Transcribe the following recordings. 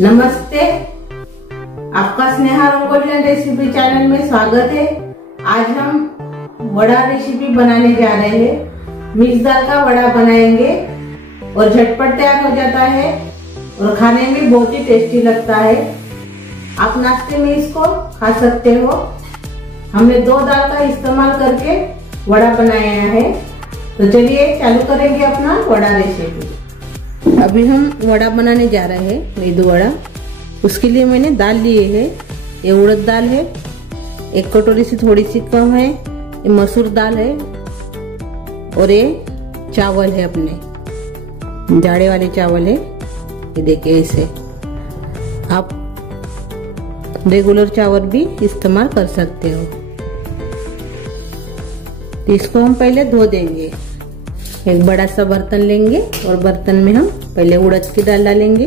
नमस्ते, आपका Sneha रंगोलिया recipe channel में स्वागत है। आज हम वड़ा रेसिपी बनाने जा रहे हैं। मिक्स दाल का वड़ा बनाएंगे और झटपट तैयार हो जाता है और खाने में बहुत ही टेस्टी लगता है। आप नाश्ते में इसको खा सकते हो। हमने 2 दाल का इस्तेमाल करके वड़ा बनाया है। तो चलिए चालू करेंगे अपना वड़ा रेसिपी। अभी हम वड़ा बनाने जा रहे हैं, मेदू वड़ा। उसके लिए मैंने दाल लिए है। ये उड़द दाल है, 1 कटोरी से थोड़ी सी कम है। ये मसूर दाल है और ये चावल है, अपने जाड़े वाले चावल है। ये देखिए, ऐसे आप रेगुलर चावल भी इस्तेमाल कर सकते हो। तो इसको हम पहले धो देंगे। एक बड़ा सा बर्तन लेंगे और बर्तन में हम पहले उड़द की दाल डालेंगे,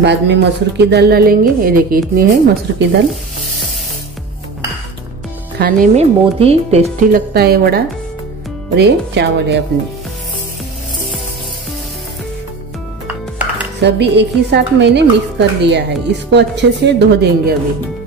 बाद में मसूर की दाल डालेंगे। ये देखिए, इतनी है मसूर की दाल। खाने में बहुत ही टेस्टी लगता है वड़ा। और ये चावल है अपने। सभी एक ही साथ मैंने मिक्स कर लिया है। इसको अच्छे से धो देंगे अभी।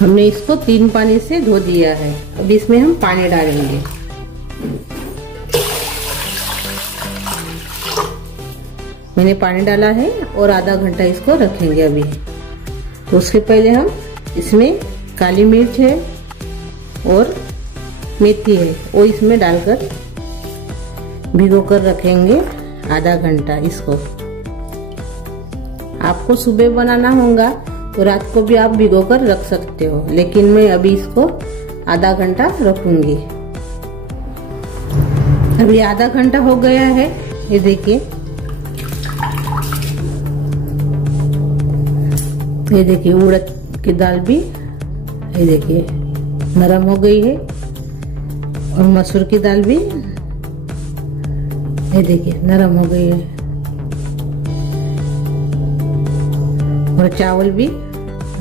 हमने इसको 3 पानी से धो दिया है। अब इसमें हम पानी डालेंगे। मैंने पानी डाला है और आधा घंटा इसको रखेंगे अभी। तो उसके पहले हम इसमें काली मिर्च है और मेथी है, वो इसमें डालकर भिगो कर रखेंगे आधा घंटा इसको। आपको सुबह बनाना होगा तो रात को भी आप भिगो कर रख सकते हो, लेकिन मैं अभी इसको आधा घंटा रखूंगी। अभी आधा घंटा हो गया है। ये देखिए, ये देखिए उड़द की दाल भी ये देखिए नरम हो गई है और मसूर की दाल भी ये देखिए नरम हो गई है और चावल भी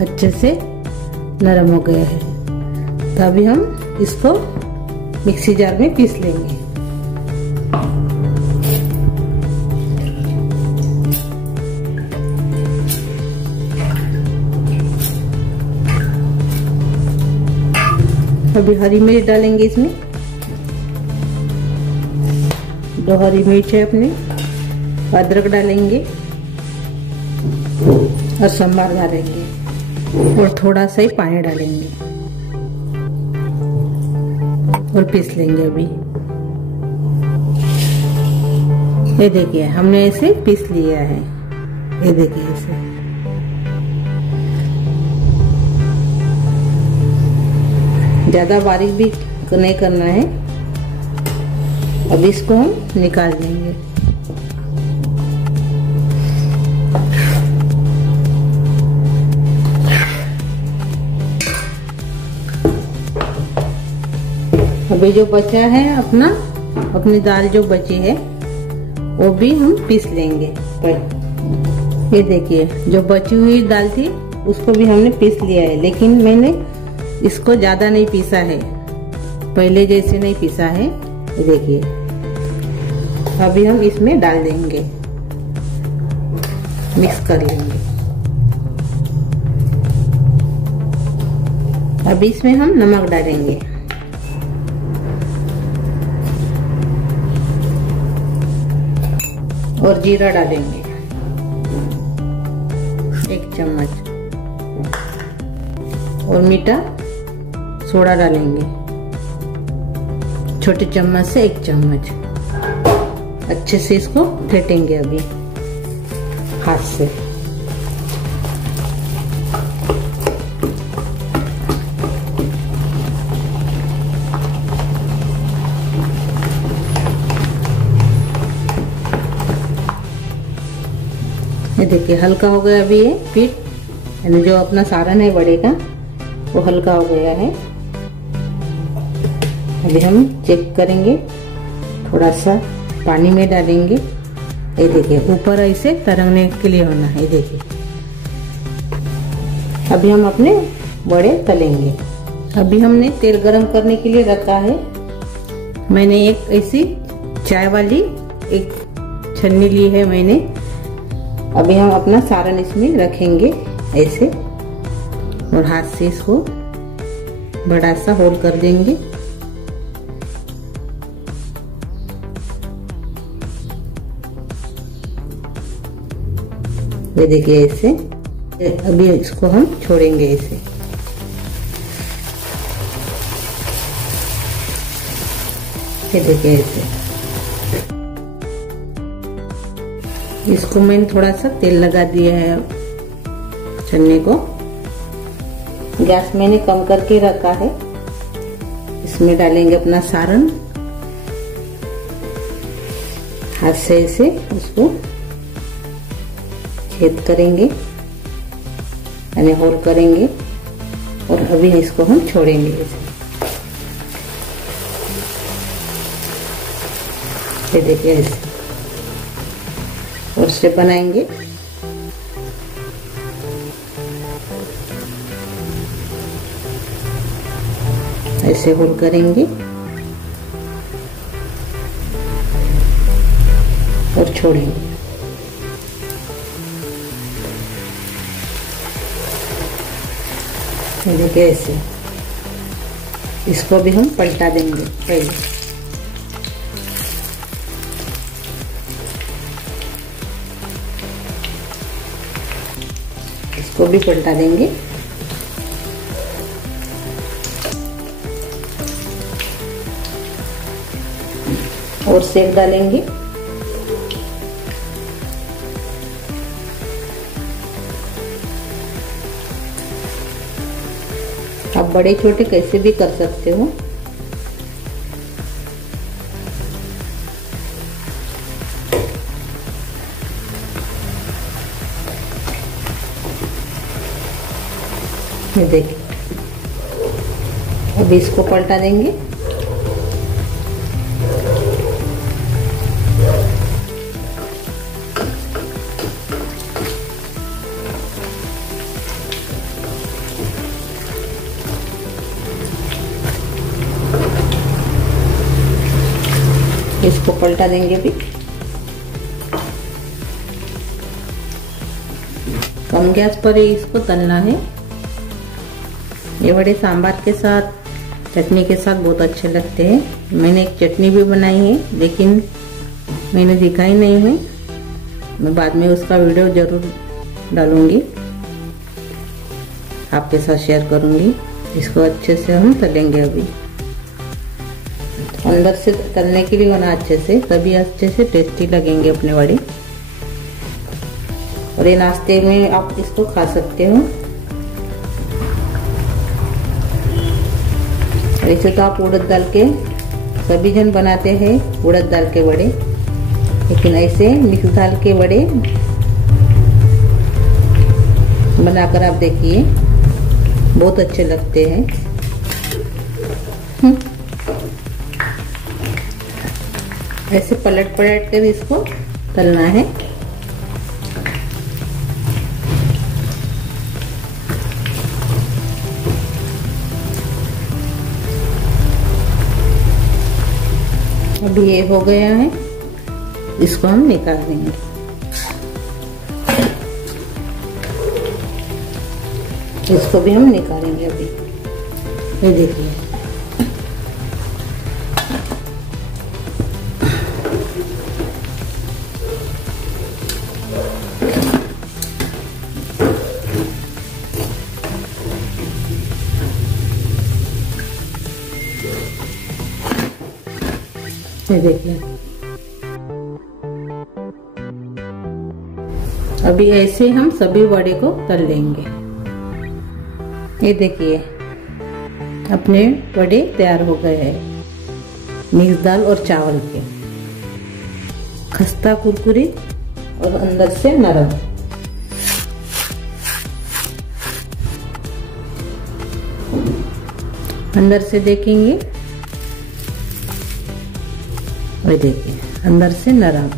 अच्छे से नरम हो गया है। तो अभी हम इसको मिक्सी जार में पीस लेंगे। अभी हरी मिर्च डालेंगे इसमें। 2 हरी मिर्च है अपने। अदरक डालेंगे और संभार डालेंगे और थोड़ा सा ही पानी डालेंगे और पीस लेंगे अभी। ये देखिए, हमने इसे पीस लिया है। ये देखिए, इसे ज्यादा बारीक भी नहीं करना है। अब इसको हम निकाल देंगे। अभी जो बचा है अपनी दाल जो बची है वो भी हम पीस लेंगे। ये देखिए, जो बची हुई दाल थी उसको भी हमने पीस लिया है, लेकिन मैंने इसको ज्यादा नहीं पीसा है, पहले जैसे नहीं पीसा है। ये देखिए, अभी हम इसमें डाल देंगे, मिक्स कर लेंगे। अभी इसमें हम नमक डालेंगे और जीरा डालेंगे 1 चम्मच और मीठा सोडा डालेंगे छोटे चम्मच से 1 चम्मच। अच्छे से इसको फेंटेंगे अभी हाथ से। ये देखिए, हल्का हो गया अभी ये पीठ, यानी जो अपना सारण है वड़े का वो हल्का हो गया है। अभी हम चेक करेंगे, थोड़ा सा पानी में डालेंगे। ये देखिए ऊपर ऐसे तरंगने के लिए होना है। ये देखिए अभी हम अपने वड़े तलेंगे। अभी हमने तेल गरम करने के लिए रखा है। मैंने एक ऐसी चाय वाली एक छन्नी ली है मैंने। अभी हम अपना सारण इसमें रखेंगे ऐसे और हाथ से इसको बड़ा सा होल कर देंगे। ये देखिए ऐसे। अभी इसको हम छोड़ेंगे ऐसे। ये देखिए ऐसे। इसको मैंने थोड़ा सा तेल लगा दिया है छन्नी को। गैस मैंने कम करके रखा है। इसमें डालेंगे अपना सारण। हाथ से ऐसे उसको छेद करेंगे यानी होल करेंगे और अभी इसको हम छोड़ेंगे ऐसे। ये देखिए ऐसे और से बनाएंगे। ऐसे होल करेंगे और छोड़ेंगे। देखिए ऐसे। इसको भी हम पलटा देंगे पहले। इसको भी पलटा देंगे। और सेक डालेंगे। आप बड़े छोटे कैसे भी कर सकते हो। ये देखिए अब इसको पलटा देंगे। इसको पलटा देंगे। भी कम गैस पर ही इसको तलना है। ये बड़े सांभर के साथ चटनी के साथ बहुत अच्छे लगते हैं। मैंने एक चटनी भी बनाई है लेकिन मैंने दिखाई नहीं है। मैं बाद में उसका वीडियो जरूर डालूंगी, आपके साथ शेयर करूंगी। इसको अच्छे से हम तलेंगे। अभी अंदर से तलने के लिए होना अच्छे से, तभी अच्छे से टेस्टी लगेंगे अपने वड़े। और ये नाश्ते में आप इसको खा सकते हो। वैसे तो आप उड़द दाल के सभी जन बनाते हैं उड़द दाल के वड़े, लेकिन ऐसे मिक्स दाल के वड़े बनाकर आप देखिए, बहुत अच्छे लगते हैं। ऐसे पलट पलट कर इसको तलना है। अभी ये हो गया है, इसको हम निकाल देंगे। इसको भी हम निकालेंगे अभी। ये देखिए ये देखिए। अभी ऐसे हम सभी वड़े को तल लेंगे। ये देखिए अपने वड़े तैयार हो गए हैं, मिक्स दाल और चावल के, खस्ता कुरकुरी और अंदर से नरम। अंदर से देखेंगे और देखिए अंदर से नरम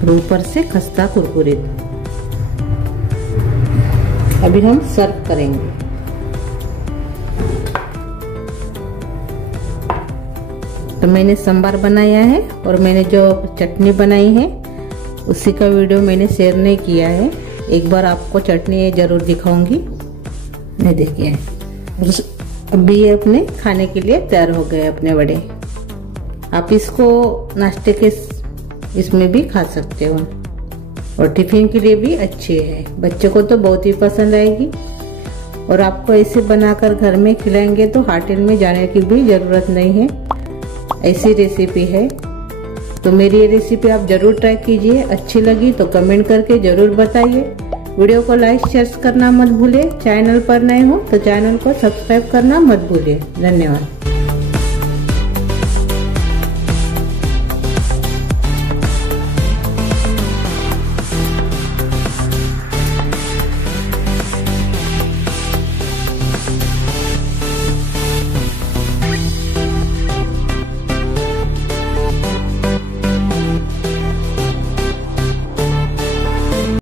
और ऊपर से खस्ता कुरकुरीत। अभी हम सर्व करेंगे। तो मैंने सांभर बनाया है और मैंने जो चटनी बनाई है उसी का वीडियो मैंने शेयर नहीं किया है। एक बार आपको चटनी जरूर दिखाऊंगी। मैं देखिए अभी ये अपने खाने के लिए तैयार हो गए अपने वड़े। आप इसको नाश्ते के इसमें भी खा सकते हो और टिफिन के लिए भी अच्छी है। बच्चों को तो बहुत ही पसंद आएगी और आपको ऐसे बनाकर घर में खिलाएंगे तो होटल में जाने की भी ज़रूरत नहीं है। ऐसी रेसिपी है। तो मेरी ये रेसिपी आप जरूर ट्राई कीजिए। अच्छी लगी तो कमेंट करके जरूर बताइए। वीडियो को लाइक शेयर करना मत भूलिए। चैनल पर नए हो तो चैनल को सब्सक्राइब करना मत भूलिए। धन्यवाद।